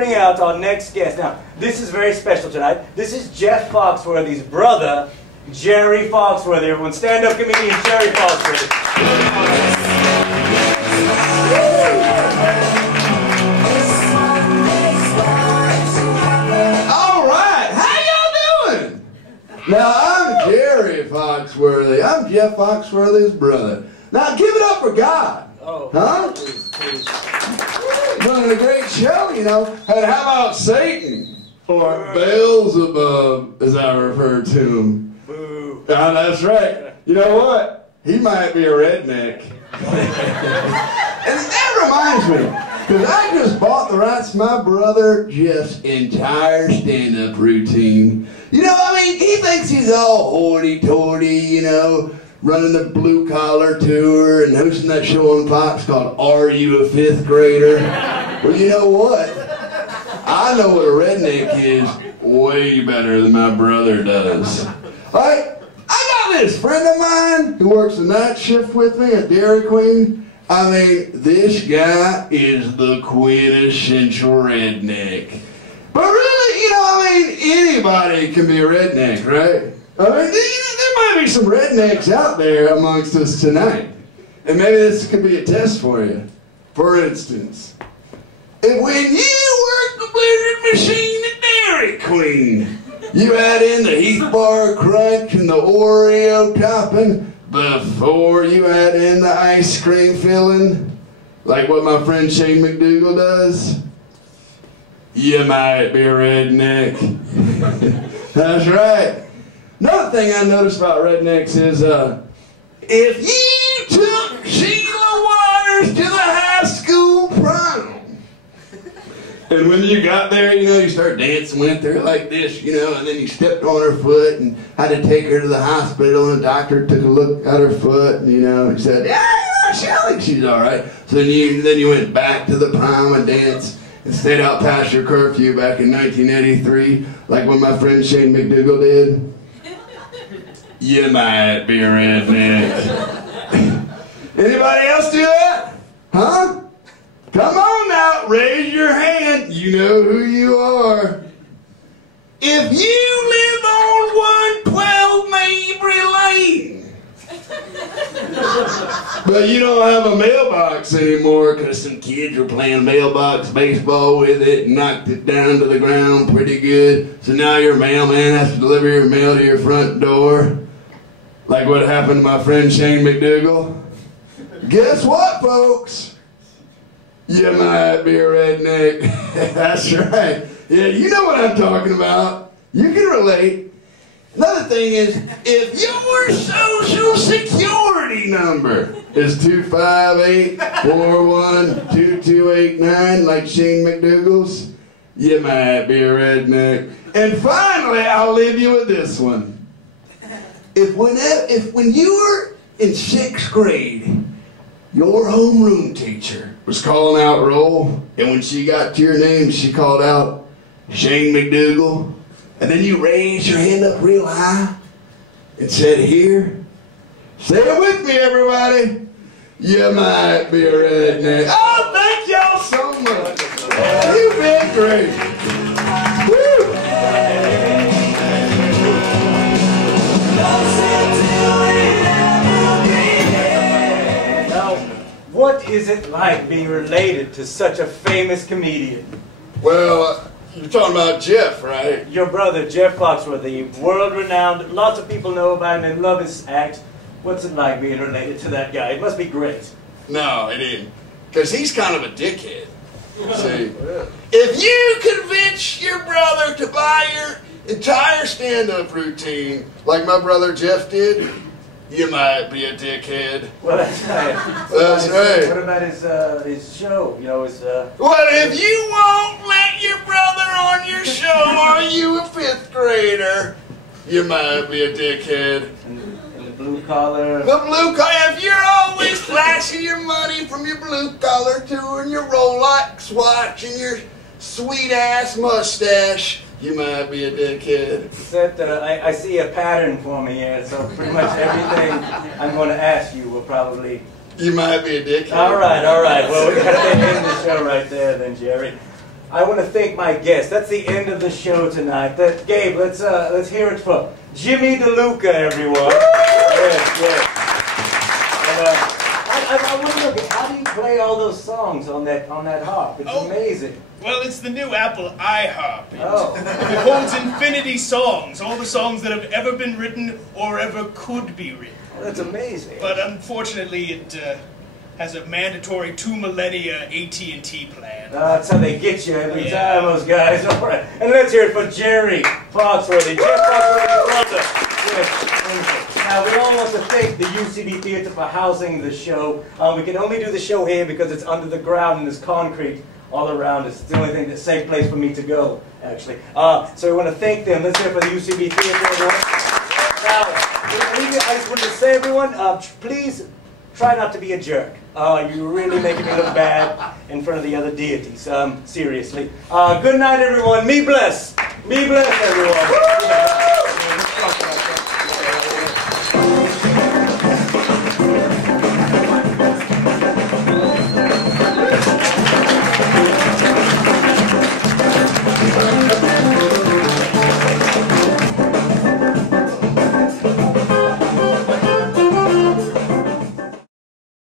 bring out our next guest. Now, this is very special tonight. This is Jeff Foxworthy's brother, Jerry Foxworthy. Everyone, stand-up comedian Jerry Foxworthy. All right, how y'all doing? Now, I'm Jerry Foxworthy. I'm Jeff Foxworthy's brother. Now, give it up for God. Oh, huh? Please. Running a great show, you know. And how about Satan? Or Beelzebub, as I refer to him. Boo. Ah, that's right. You know what? He might be a redneck. And that reminds me, because I just bought the rights to my brother Jeff's entire stand-up routine. You know, I mean, he thinks he's all hoity-toity, you know, running the blue-collar tour and hosting that show on Fox called Are You a Fifth Grader? Well, you know what? I know what a redneck is way better than my brother does. All right? I got this friend of mine who works the night shift with me at Dairy Queen. I mean, this guy is the quintessential redneck. But really, you know, I mean, anybody can be a redneck, right? I mean, there might be some rednecks out there amongst us tonight. And maybe this could be a test for you. For instance, if when you worked the blizzard machine at Dairy Queen, you add in the Heath Bar Crunch and the Oreo topping before you add in the ice cream filling, like what my friend Shane McDougal does, you might be a redneck. That's right. Another thing I noticed about rednecks is, if you took Sheila Waters to the high school prom, and when you got there, you know, you start dancing with her like this, you know, and then you stepped on her foot and had to take her to the hospital, and the doctor took a look at her foot, and, you know, he said, yeah, she's all right. So then you went back to the prom and danced and stayed out past your curfew back in 1983, like when my friend Shane McDougal did. You might be a redneck. Anybody else do that? Huh? Come on now, raise your hand. You know who you are. If you live on 112 Mabry Lane, but you don't have a mailbox anymore because some kids were playing mailbox baseball with it and knocked it down to the ground pretty good, so now your mailman has to deliver your mail to your front door, like what happened to my friend Shane McDougal. Guess what, folks? You might be a redneck. That's right. Yeah, you know what I'm talking about. You can relate. Another thing is, if your social security number is 258-412289, like Shane McDougal's, you might be a redneck. And finally, I'll leave you with this one. If when you were in 6th grade, your homeroom teacher was calling out roll, and when she got to your name, she called out Shane McDougal, and then you raised your hand up real high and said, here, say it with me, everybody, you might be a redneck. Oh, thank y'all so much. You've been great. Woo. What is it like being related to such a famous comedian? Well, you're talking about Jeff, right? Your brother, Jeff Foxworthy, world-renowned. Lots of people know about him and love his act. What's it like being related to that guy? It must be great. No, it isn't. Because he's kind of a dickhead. See? If you convince your brother to buy your entire stand-up routine, like my brother Jeff did, you might be a dickhead. Well, that's right. That's right. What about his show? You know, his. Well, if you won't let your brother on your show, Are You a Fifth Grader? You might be a dickhead. And the blue collar. The blue collar. If you're always flashing your money from your blue collar tour and your Rolex watch and your sweet ass mustache, you might be a dickhead. That, I see a pattern for me here, so pretty much everything I'm going to ask you will probably... You might be a dickhead. All right. Well, we got to end the show right there then, Jerry. I want to thank my guests. That's the end of the show tonight. Gabe, let's hear it for Jimmy DeLuca, everyone. Yes. I want to look at how do you play all those songs on that harp? It's amazing. Well, it's the new Apple iHarp. Oh. It holds infinity songs, all the songs that have ever been written or ever could be written. Oh, that's amazing. But unfortunately, it has a mandatory 2 millennia AT&T plan. That's how they get you every time, those guys. All right. And let's hear it for Jerry Foxworthy. Jeff Foxworthy's brother. Yes. Now, we all want to thank the UCB Theater for housing the show. We can only do the show here because it's under the ground and there's concrete all around us. It's the only thing that's a safe place for me to go, actually. So we want to thank them. Let's hear it for the UCB Theater, everyone. Now, I just want to say, everyone, please try not to be a jerk. You're really making me look bad in front of the other deities. Seriously. Good night, everyone. Me bless. Me bless, everyone.